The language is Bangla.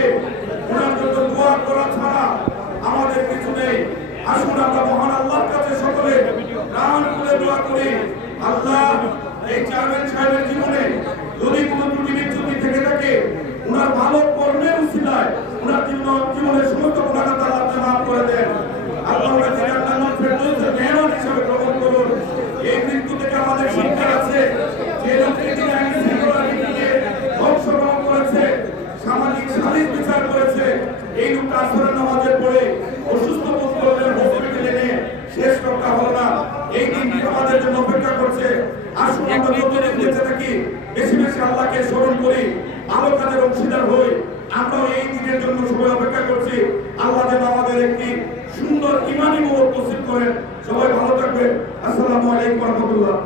হবে। ওনার জন্য দোয়া করা ছাড়া আমাদের কিছু নেই। আসুন আমরা মহান আল্লাহর কাছে সকলে প্রাণ খুলে দোয়া করি। আল্লাহ এই চেয়ারম্যান সাহেবের জীবনে যদি কোনো ত্রুটি বিচ্যুতি থেকে থাকে, ওনার ভালো কর্মের উসিলায় ওনার জীবনের সমস্ত গুণাগার আল্লাহ মাফ করে দেন। আল্লাহর কাছে জান্নাতুল ফেরদৌসের মেহমান হিসেবে গ্রহণ করুন। এই মৃত্যু থেকে আমাদের শিক্ষা আছে, যে লোকটি আইন শৃঙ্খলা নীতিকে ধ্বংসগ্রহণ করেছে, সামাজিক সালিস বিচার করেছে, এই লোকটা আসরের নামাজের পরে অসুস্থ বোধ করলে হসপিটালে নিয়ে শেষ রক্ষা হলো না। এই দিনটি আমাদের জন্য অপেক্ষা করছে। আসুন আমরা যতদিন বেঁচে থাকি বেশি বেশি আল্লাহকে স্মরণ করি, ভালো কাজের অংশীদার হই। আমরাও এই দিনের জন্য সবাই অপেক্ষা করছি। আল্লাহ যেন আমাদের একটি সুন্দর ইমানি মোড় নসিব করেন। সবাই ভালো থাকবেন। আসসালামু আলাইকুম ওয়া রাহমাতুল্লাহ।